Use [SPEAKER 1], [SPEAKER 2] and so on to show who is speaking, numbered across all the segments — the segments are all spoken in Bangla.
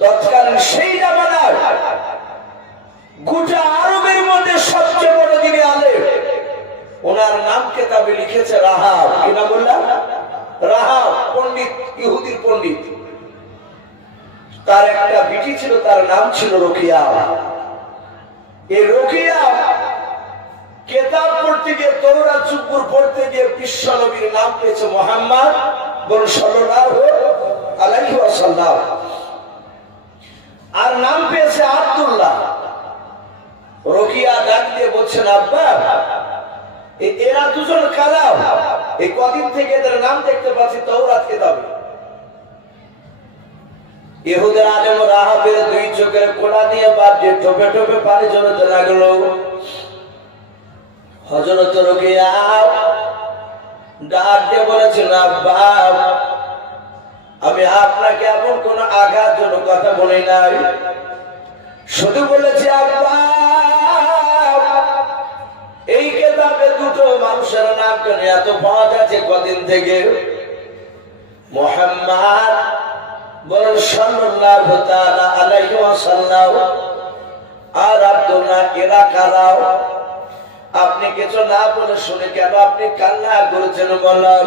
[SPEAKER 1] তৎকালীন সেই জামানার। গোটা আরবের মধ্যে সবচেয়ে বড় যিনি আলেম, ওনার নাম কেতাবে লিখেছে রাহাব। কি বললাম রাহাব, পণ্ডিত, ইহুদির পণ্ডিত। তার একটা বিটি ছিল, তার নাম ছিল রকিয়া। এই রকিয়া কেতাব পড়তে গিয়ে তরুরা চুপুর পড়তে গিয়ে বিশ্ব নবীর নাম পেয়েছে মোহাম্মদ বল সাল্লাল্লাহু আলাইহি ওয়াসাল্লাম। আর নাম পেয়েছে আব্দুল্লাহ। রকিয়া ডাক দিয়ে বলছেন, আব্বা এরা দুজন কালাও এই কদিন থেকে এদের নাম দেখতে পাচ্ছি তৌরাত কেতাবে ইহুদের আলেম রাহাবের দুই চোখের কোড়া দিয়ে দিয়ে টোপে টোপে পানি লাগল। হজরত ডাক দিয়ে আমি আপনাকে এমন কোন আঘাত জন্য কথা বলি নাই। শুধু বলেছি, আব্বা, এই কেতাবে দুটো মানুষের নাম কেন এত পাওয়া যাচ্ছে কদিন থেকে। মোহাম্মদ বলেন, সাল্লাল্লাহু তাআলা আলাইহি ওয়াসাল্লাম আর আব্দুল্লাহ এরা কারাও আপনি কিছু না বলে শুনে কেন আপনি কান্না করেছেন বললাম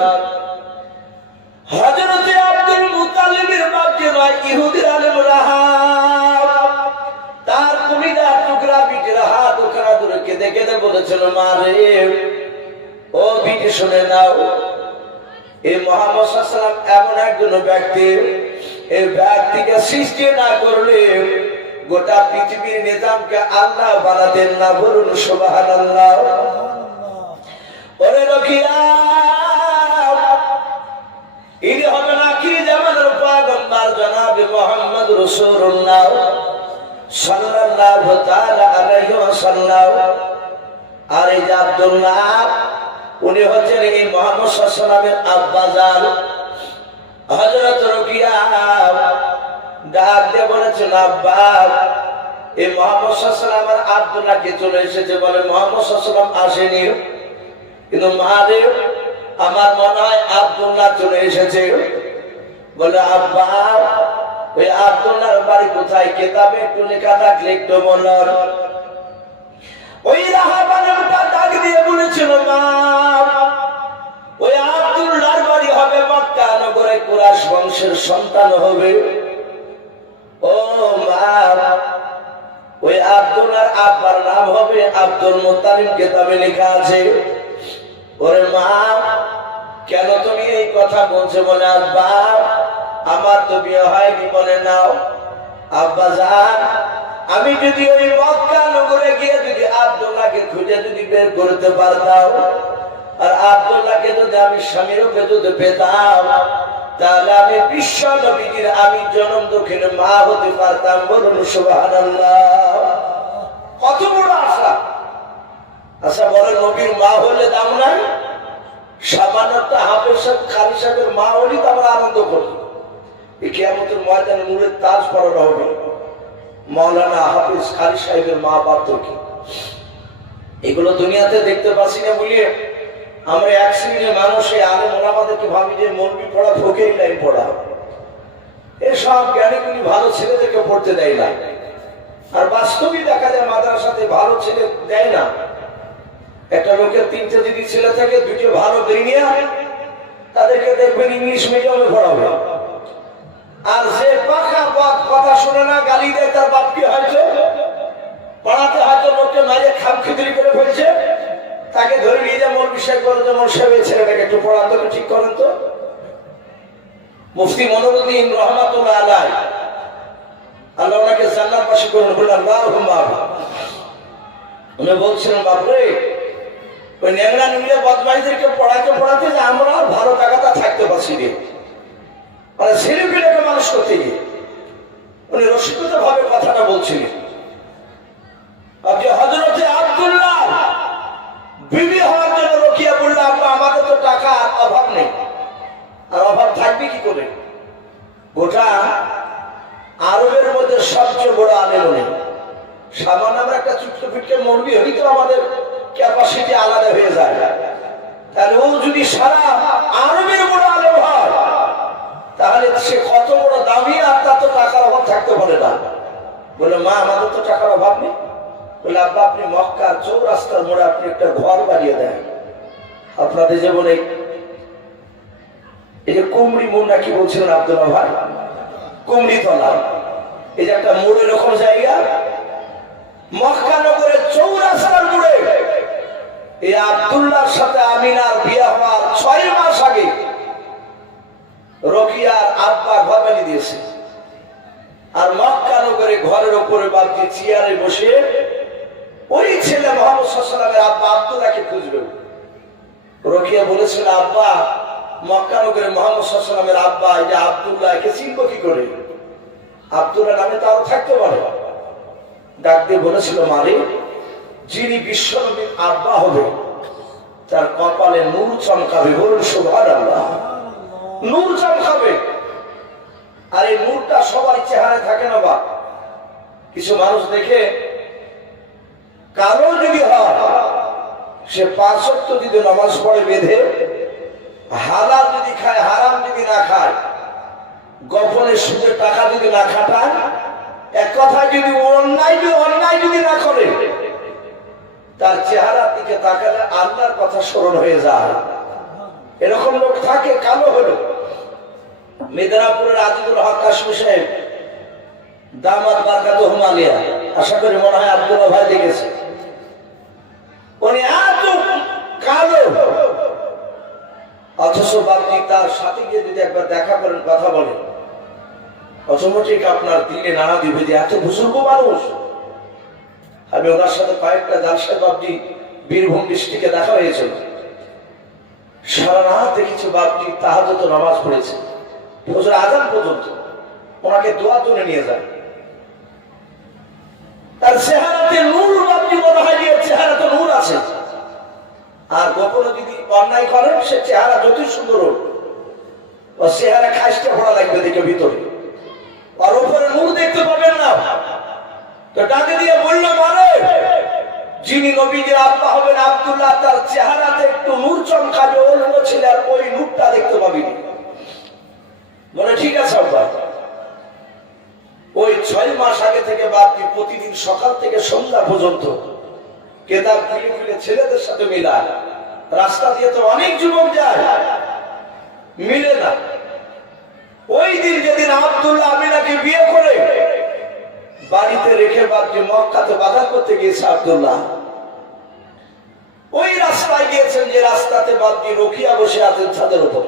[SPEAKER 1] হযরতে আব্দুল মুতালিবের বাপকে নয় ইহুদির আলেম রাহাব তার কলিদার টুকরা বিটির হাত ওখানে দূরে কেঁদে কেঁদে বলেছিল, মা রে, ও বিটি শুনে নাও এই মোহাম্মদ সাল্লাম এমন একজন ব্যক্তি এই ব্যক্তিকে সৃষ্টি না করলে গোটা পৃথিবীর নিজামকে আল্লাহ বানাতেন না বলুন সুবাহান আল্লাহ ওরে রকিয়া! ইনি হবে না কি জামানের পাগম্বার জনাবে মোহাম্মদ রসুল্লাহ সাল্লাল্লাহু তাআলা আলাইহি ওয়াসাল্লাম। আর এই যে আব্দুল্লাহ, উনি হচ্ছেন এই মোহাম্মদ সাল্লামের আব্বাজান। হযরত রকিয়া ডাক দিয়ে বলেছেন, আব্বা, এই মোহাম্মদ সাল্লামের আব্দুল্লাহকে চলে এসেছে? বলে মোহাম্মদ সাল্লাম আসেনি। কিন্তু মহাদেব আমার মনে হয় আব্দুল্লাহ চলে এসেছে। বলে, আব্বা, ওই আব্দুল্লাহর বাড়ি কোথায়? কেতাবে একটু লেখা থাকলে একটু বললাম ওই রাহাবানের ডাক দিয়ে বলেছিল, মা, ওই আব্দুল্লাহর বাড়ি হবে মক্কা নগরে কুরাশ বংশের সন্তান হবে। ও মা, ওই আব্দুল্লাহর আব্বার নাম হবে আব্দুল মুত্তালিম কেতাবে লেখা আছে, ওরে মা কেন তুমি এই কথা বলছো বলে আব্বা? আমার তো বিয়ে হয়নি বলে নাও। আব্বা যান আমি যদি ওই মক্কা নগরে গিয়ে যদি আব্দুল্লাহকে খুঁজে যদি বের করতে পারতাম, আর আব্দুল্লাহকে যদি আমি স্বামী যদি পেতাম, তাহলে আমি বিশ্ব নবীজির আমি জনম দক্ষিণে মা হতে পারতাম বলুন সুবহানাল্লাহ। কত বড় আশা। আচ্ছা বলে নবীর মা হলে দাম নাই? খালি মা তো আমরা আনন্দ ময়দানে তাজ মৌলানা খালি সাহেবের মা এগুলো দুনিয়াতে দেখতে পাচ্ছি না বলিয়ে আমরা এক শ্রেণির মানুষ, এই আলেম ওলামাদেরকে ভাবি যে মলবি পড়া ফকির লাইন পড়া। এসব জ্ঞানীগুলি ভালো ছেলেদেরকে পড়তে দেয় না। আর বাস্তবই দেখা যায় মাদ্রাসাতে ভালো ছেলে দেয় না। একটা লোকের তিনটে যদি ছেলে থাকে, দুটো ভালো ব্রিনিয়া তাদেরকে দেখবেন ইংলিশ মিডিয়ামে পড়াবে। আর যে পাখা বাপ কথা শুনে না, গালি দেয়, তার বাপকে হয়তো পড়াতে হয়তো লোককে মাঝে খাম খিচুড়ি করে ফেলছে। তাকে ধরে নিয়ে যে মোর বিষয় করে যেমন সে ওই ছেলেটাকে একটু পড়াতে ঠিক করেন তো। মুফতি মনুরুদ্দিন রহমাতুল্লাহ আলাই আল্লাহ ওনাকে জান্নাত পাশে করুন বলে আল্লাহ। উনি বলছিলেন, বাপরে ওই ন্যাংরা নিমিলে বদমাইদেরকে পড়াতে পড়াতে যে আমরা আর ভালো টাকাটা থাকতে পারছি রে মানে ছেলে পেলেকে মানুষ করতে গিয়ে। উনি রসিকতা ভাবে কথাটা বলছিলেন। থাকতে পারে না। বলে, মা, আমাদের তো টাকার অভাব নেই। বলে, আব্বা, আপনি মক্কার চৌরাস্তার মোড়ে আপনি একটা ঘর বানিয়ে দেন। আপনাদের যেমন এই এই যে কুমড়ি মোড় নাকি বলছিলেন আব্দুল্লাহ ভাই? কুমড়ি তলা। এই যে একটা মোড় এরকম জায়গা, মক্কা নগরের চৌরাস্তার মোড়ে। এই আব্দুল্লাহর সাথে আমিনার বিয়ে হওয়ার ছয় মাস আগে রকিয়ার আব্বা ঘর বানিয়ে দিয়েছে। আর মক্কা নগরে ঘরের উপরে বালতি চেয়ারে বসে ওই ছেলে মোহাম্মদ সাল্লামের আব্বা আব্দুল্লাহকে খুঁজবে রকিয়া বলেছিল, আব্বা, মক্কা নগরে মোহাম্মদ আব্বা, এই যে আব্দুল্লাহ একে চিনব কি করে? আব্দুল্লাহ নামে তো আরও থাকতে পারে। ডাক দিয়ে বলেছিল মারে যিনি বিশ্বনবীর আব্বা হবে, তার কপালে নূর চমকাবে বলুন সুভার আল্লাহ নূর চমকাবে। আর এই নূরটা সবার চেহারায় থাকে না বা কিছু মানুষ দেখে, কারও যদি হয়, সে পাঁচ সপ্ত যদি নামাজ পড়ে বেঁধে, হালাল যদি খায়, হারাম যদি না খায়, গোপনে সুদের টাকা যদি না খাটায়, এক কথায় যদি অন্যায় যদি অন্যায় যদি না করে, তার চেহারার দিকে তাকালে আল্লাহর কথা স্মরণ হয়ে যায়। এরকম লোক থাকে, কালো হলো। মেদিনীপুরের আজিদুল হক সাহেব, দামাত বারকাত হুমালিয়া আশা করি মনে হয় আব্দুল্লাহ ভাই দেখেছে। উনি এত কালো, অথচ তার সাথে গিয়ে যদি একবার দেখা করেন, কথা বলেন। অটোমেটিক আপনার দিলে নানা দিবে যে এত বুজুর্গ মানুষ? আমি ওনার সাথে কয়েকটা জালসা বাপজি বীরভূম ডিস্ট্রিক্টে দেখা হয়েছিল। সারা রাত দেখেছি বাপজি তাহাজত নামাজ পড়েছে। ফজর আজান পর্যন্ত ওনাকে দোয়া তুলে নিয়ে যায়। তার চেহারাতে নূর বাপজি মনে হয় যে চেহারাতে নূর আছে। আর গোপনে যদি অন্যায় করেন, সে চেহারা যতই সুন্দর ও চেহারা খাইতে পড়া লাগবে দেখে ভিতরে। আর ওপরে নূর দেখতে পাবেন না। তো ডাকে দিয়ে বলল মানে যিনি নবীজির আব্বা হবেন আব্দুল্লাহ, তার চেহারাতে একটু নূর চমকাবে অন্য ছেলে আর ওই নূরটা দেখতে পাবি মনে ঠিক আছে আব্বা ওই ছয় মাস আগে থেকে বাপি প্রতিদিন সকাল থেকে সন্ধ্যা পর্যন্ত কেতাব খুলে খুলে ছেলেদের সাথে মিলায়। রাস্তা দিয়ে তো অনেক যুবক যায়। মিলে না। ওই দিন যেদিন আব্দুল্লাহ আমিনাকে বিয়ে করে, বাড়িতে রেখে বাপকে মক্কাতে বাধা করতে গিয়েছে আব্দুল্লাহ। ওই রাস্তায় গিয়েছেন যে রাস্তাতে বাপকে রকিয়া বসে আছেন ছাদের উপর।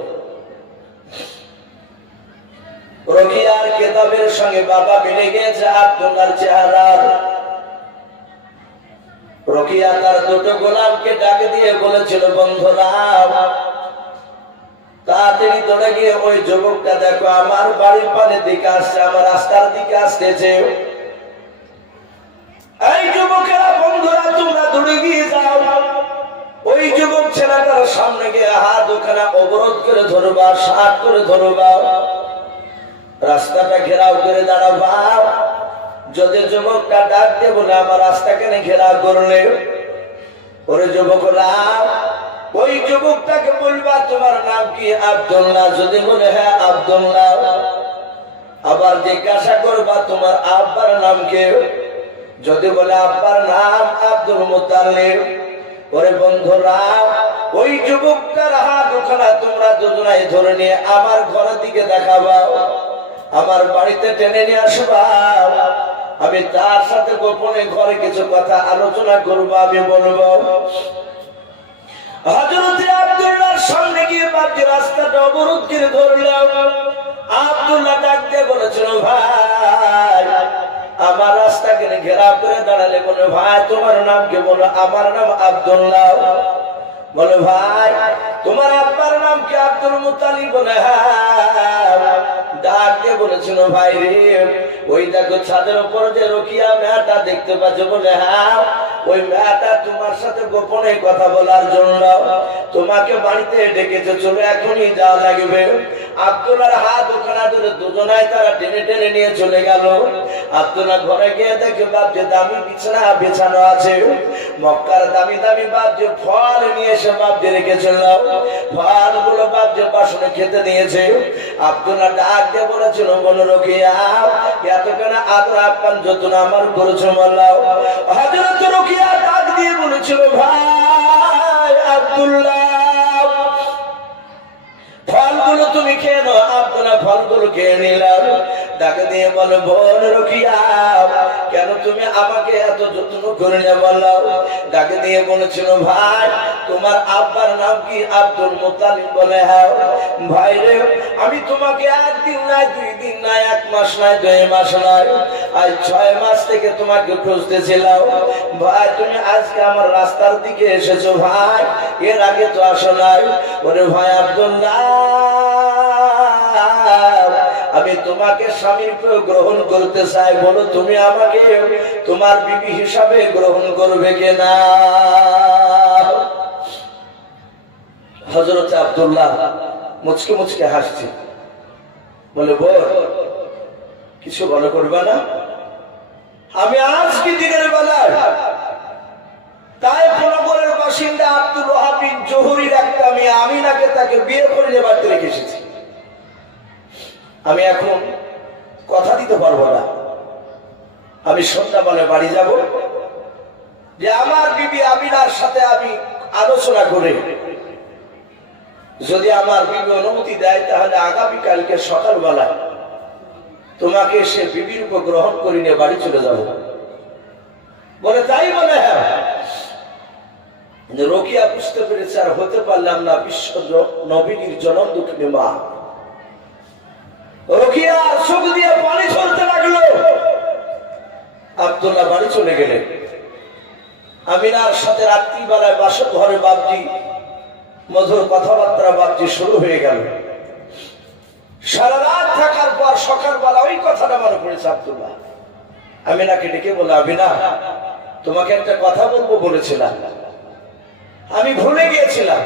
[SPEAKER 1] রকিয়ার কেতাবের সঙ্গে বাবা মিলে গিয়েছে আব্দুল্লাহর চেহারার রকিয়া তার দুটো গোলামকে ডাকে দিয়ে বলেছিল, বন্ধুরা, তাড়াতাড়ি দৌড়ে গিয়ে ওই যুবকটা দেখো, আমার বাড়ির পানের দিকে আসছে, আমার রাস্তার দিকে আসতেছে। এই যুবকেরা, বন্ধুরা, তোমরা দৌড়ে গিয়ে যাও। ওই যুবক ছেলেটার সামনে গিয়ে হাত ওখানে অবরোধ করে ধরবা, সাত করে ধরবা। রাস্তাটা ঘেরাও করে দাঁড়াবা যদি যুবকটা ডাক দিয়ে বলে, আমার রাস্তা কেন ঘেরাও করলে? ওরে যুবকরা ওই যুবকটাকে বলবা, তোমার নাম কি? আব্দুল্লাহ। যদি বলে হ্যাঁ আব্দুল্লাহ। আবার জিজ্ঞাসা করবা, তোমার আব্বার নাম কে? যদি বলে, আব্বার নাম আব্দুল মুতাল্লিব ওরে বন্ধুরা ওই যুবকটার হাত ওখানে তোমরা দুজনাই ধরে নিয়ে আমার ঘরের দিকে দেখাবা। আমার বাড়িতে টেনে নিয়ে আসবা আমি তার সাথে গোপনে ঘরে কিছু কথা আলোচনা করব, আমি বলব আব্দুল্লাহর সামনে গিয়ে রাস্তাটা ধরলাম। আব্দুল্লাহ ভাই, আমার রাস্তা ঘেরা করে দাঁড়ালে বলে, ভাই, তোমার নাম কি? বলো, আমার নাম আব্দুল্লাহ। বলে, ভাই, তোমার আব্বার নাম কি আব্দুল মুতালি বলে? হ্যাঁ ডাক বলেছিল, ভাই রে, ওই দেখো ছাদের উপর যে রকিয়া মেয়াটা দেখতে পাচ্ছ বলে হ্যাঁ ওই মেয়াটা তোমার সাথে গোপনে কথা বলার জন্য তোমাকে বাড়িতে ডেকেছে, চলো এখনই যাওয়া লাগবে। আব্দুল্লাহর হাত ওখানে ধরে দুজনায় তারা টেনে টেনে নিয়ে চলে গেল। আব্দুল্লাহ ঘরে গিয়ে দেখে বাপ যে দামি বিছানা, বেছানো আছে। মক্কার দামি দামি বাপ যে ফল নিয়ে এসে বাপ যে রেখেছিল। ফলগুলো বাপ যে বাসনে খেতে দিয়েছে। আব্দুল্লাহ ডাক দিয়ে বলেছিল, বলো রকিয়া এতখানে আদর আপ্যান যত্ন আমার করেছ বললাম হজরত রকিয়া ডাক দিয়ে বলেছিল, ভাই আব্দুল্লাহ, ফলগুলো তুমি খেয়ে নাও। আব্দুল্লাহ ফলগুলো খেয়ে নিলাম ডাকে দিয়ে বলে, বোন রকিয়া কেন তুমি আমাকে এত যত্ন করে বললাম ডাকে দিয়ে বলেছিল, ভাই তোমার আব্বার নাম কি আব্দুল মুতালিব বলে? হ্যাঁ। ভাই রে, আমি তোমাকে একদিন নাই, দুই দিন নাই, এক মাস নাই, দুই মাস নাই, আজ ছয় মাস থেকে তোমাকে খুঁজতেছিলাম। ভাই, তুমি আজকে আমার রাস্তার দিকে এসেছ, ভাই। এর আগে তো আসো নাই। ওরে ভাই আব্দুল্লাহ, আমি তোমাকে স্বামী রূপে গ্রহণ করতে চাই। বলো, তুমি আমাকে তোমার বিবি হিসাবে গ্রহণ করবে কিনা? হজরত আব্দুল্লাহ মুচকে মুচকে হাসছে। বলে বল কিছু মনে করবে না? আমি আজকে দিনের বেলায় তাই প্রণগরের বাসিন্দা আব্দুল ওহাবিন জহুরির একটা মেয়ে আমিনাকে তাকে বিয়ে করে বাড়িতে রেখে এসেছি। আমি এখন কথা দিতে পারব না। আমি সন্ধ্যাবেলা বাড়ি যাব। যে আমার বিবি আমিনার সাথে আমি আলোচনা করে যদি আমার বিবি অনুমতি দেয়, তাহলে আগামীকালকে সকালবেলা তোমাকে সে বিবির উপর গ্রহণ করে নিয়ে বাড়ি চলে যাব। বলে, তাই বলে হ্যাঁ। যে রোকিয়া বুঝতে পেরেছে, আর হতে পারলাম না, বিশ্ব নবীর জনম দুঃখিনী মা। রোকিয়া চোখ দিয়ে পানি চলতে লাগল। আব্দুল্লাহ বাড়ি চলে গেলেন। আমিনার সাথে রাত্রিবেলায় বাসক ঘরে বাপজি মধুর কথাবার্তা বাপজি শুরু হয়ে গেল। সারা রাত থাকার পর সকালবেলা ওই কথাটা মনে পড়েছে আব্দুল্লাহ। আমিনাকে ডেকে বলে আমিনা তোমাকে একটা কথা বলব বলেছিলাম। আমি ভুলে গিয়েছিলাম।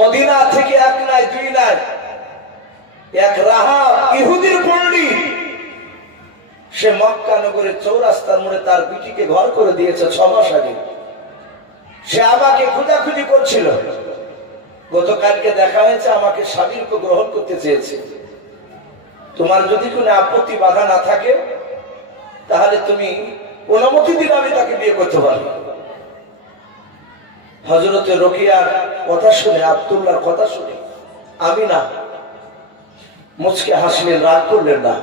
[SPEAKER 1] মদিনা থেকে এক নাই, দুই নাই, এক রাহা ইহুদির পণ্ডিত সে মক্কা নগরের চৌরাস্তার মোড়ে তার বিটিকে ঘর করে দিয়েছে ছ মাস আগে। সে আমাকে খুঁজাখুঁজি করছিল। গতকালকে দেখা হয়েছে, আমাকে স্বামীর গ্রহণ করতে চেয়েছে। তোমার যদি কোনো আপত্তি, বাধা না থাকে, তাহলে তুমি অনুমতি দিলে আমি তাকে বিয়ে করতে পারি হজরতে রকিয়ার কথা শুনে আবদুল্লার কথা শুনে আমি না মুচকে হাসলেন রাগ করলেন না।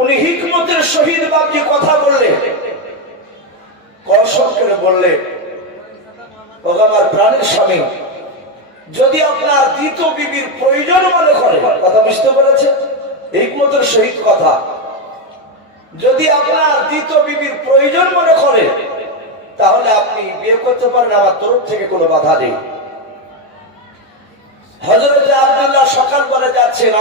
[SPEAKER 1] উনি হিকমতের শহীদ বাপজি কথা বললেন। বললেন আমার প্রাণের স্বামী। যদি আপনার দ্বিতীয় বিবির প্রয়োজন মনে করে কথা বুঝতে পেরেছে হিকমতের সহিত কথা। যদি আপনার দ্বিতীয় বিবির প্রয়োজন মনে করে, তাহলে আপনি বিয়ে করতে পারেন, আমার তরফ থেকে কোনো বাধা নেই। হজরত আব্দুল্লাহ সকাল বলে যাচ্ছেন